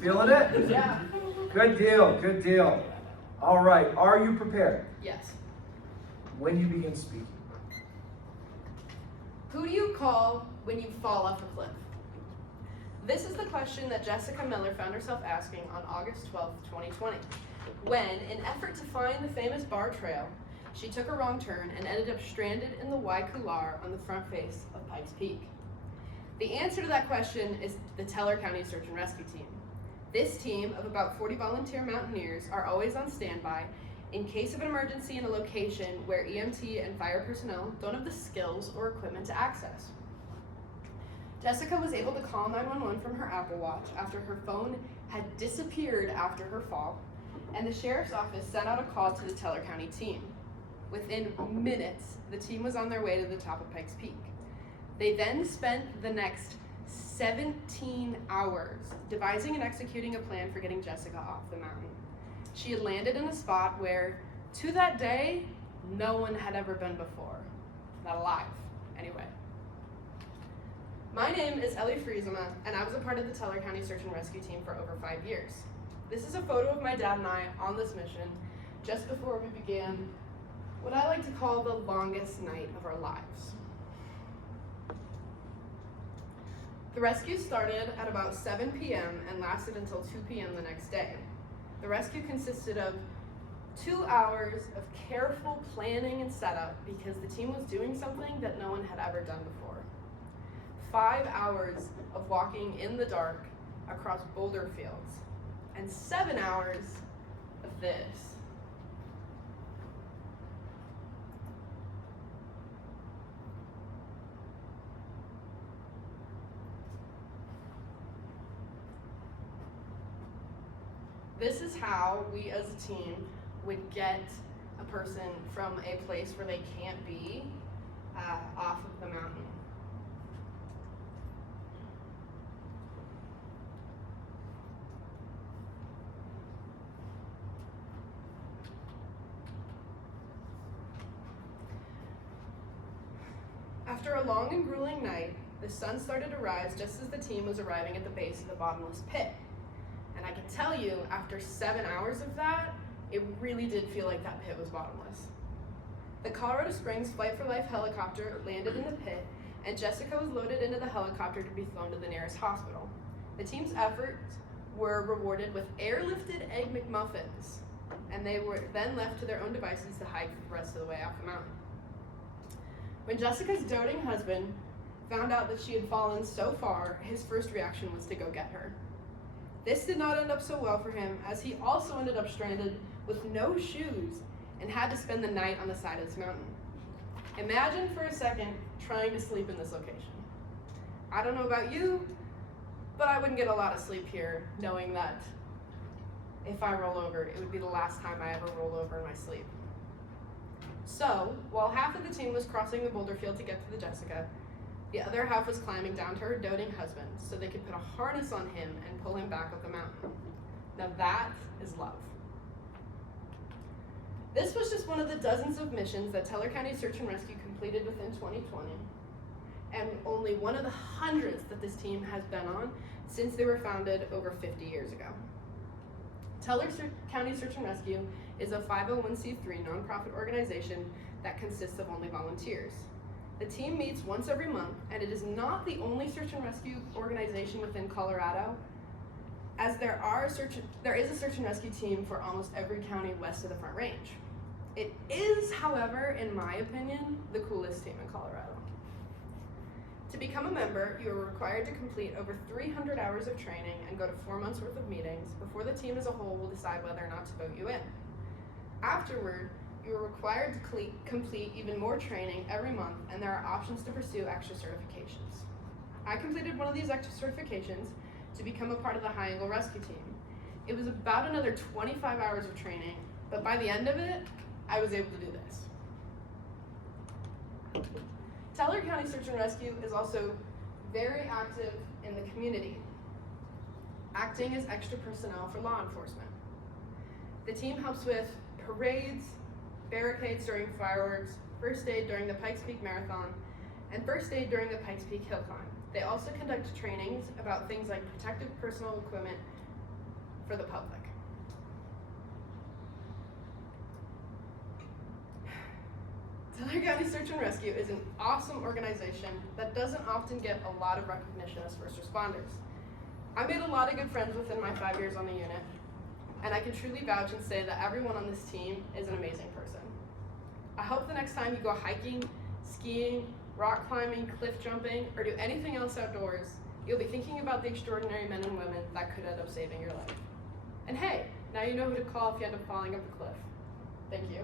Feeling it? Yeah. Good deal, good deal. All right, are you prepared? Yes. When you begin speaking. Who do you call when you fall off a cliff? This is the question that Jessica Miller found herself asking on August 12, 2020, when, in effort to find the famous bar trail, she took a wrong turn and ended up stranded in the Y couloir on the front face of Pikes Peak. The answer to that question is the Teller County Search and Rescue Team. This team of about 40 volunteer mountaineers are always on standby in case of an emergency in a location where EMT and fire personnel don't have the skills or equipment to access. Jessica was able to call 911 from her Apple Watch after her phone had disappeared after her fall, and the sheriff's office sent out a call to the Teller County team. Within minutes, the team was on their way to the top of Pikes Peak. They then spent the next 17 hours devising and executing a plan for getting Jessica off the mountain. She had landed in a spot where, to that day, no one had ever been before. Not alive, anyway. My name is Ellie Friesema, and I was a part of the Teller County Search and Rescue Team for over 5 years. This is a photo of my dad and I on this mission just before we began what I like to call the longest night of our lives. The rescue started at about 7 p.m. and lasted until 2 p.m. the next day. The rescue consisted of 2 hours of careful planning and setup because the team was doing something that no one had ever done before. 5 hours of walking in the dark across boulder fields, and 7 hours of this. This is how we as a team would get a person from a place where they can't be off of the mountain. After a long and grueling night, the sun started to rise just as the team was arriving at the base of the bottomless pit. And I can tell you, after 7 hours of that, it really did feel like that pit was bottomless. The Colorado Springs Flight for Life helicopter landed in the pit, and Jessica was loaded into the helicopter to be flown to the nearest hospital. The team's efforts were rewarded with airlifted Egg McMuffins, and they were then left to their own devices to hike the rest of the way off the mountain. When Jessica's doting husband found out that she had fallen so far, his first reaction was to go get her. This did not end up so well for him, as he also ended up stranded with no shoes and had to spend the night on the side of this mountain. Imagine for a second trying to sleep in this location. I don't know about you, but I wouldn't get a lot of sleep here, knowing that if I roll over, it would be the last time I ever roll over in my sleep. So, while half of the team was crossing the boulder field to get to the Jessica, the other half was climbing down to her doting husband so they could put a harness on him and pull him back up the mountain. Now that is love. This was just one of the dozens of missions that Teller County Search and Rescue completed within 2020, and only one of the hundreds that this team has been on since they were founded over 50 years ago. Teller County Search and Rescue is a 501c3 nonprofit organization that consists of only volunteers. The team meets once every month, and it is not the only search and rescue organization within Colorado, as there is a search and rescue team for almost every county west of the Front Range. It is, however, in my opinion, the coolest team in Colorado. To become a member, you are required to complete over 300 hours of training and go to 4 months worth of meetings before the team as a whole will decide whether or not to vote you in. Afterward, you are required to complete even more training every month, and there are options to pursue extra certifications. I completed one of these extra certifications to become a part of the High Angle Rescue Team. It was about another 25 hours of training, but by the end of it, I was able to do this. Teller County Search and Rescue is also very active in the community, acting as extra personnel for law enforcement. The team helps with parades, barricades during fireworks, first aid during the Pikes Peak Marathon, and first aid during the Pikes Peak Hill Climb. They also conduct trainings about things like protective personal equipment, for the public. Delaware County Search and Rescue is an awesome organization that doesn't often get a lot of recognition as first responders. I made a lot of good friends within my 5 years on the unit, and I can truly vouch and say that everyone on this team is an amazing person. I hope the next time you go hiking, skiing, rock climbing, cliff jumping, or do anything else outdoors, you'll be thinking about the extraordinary men and women that could end up saving your life. And hey, now you know who to call if you end up falling off a cliff. Thank you.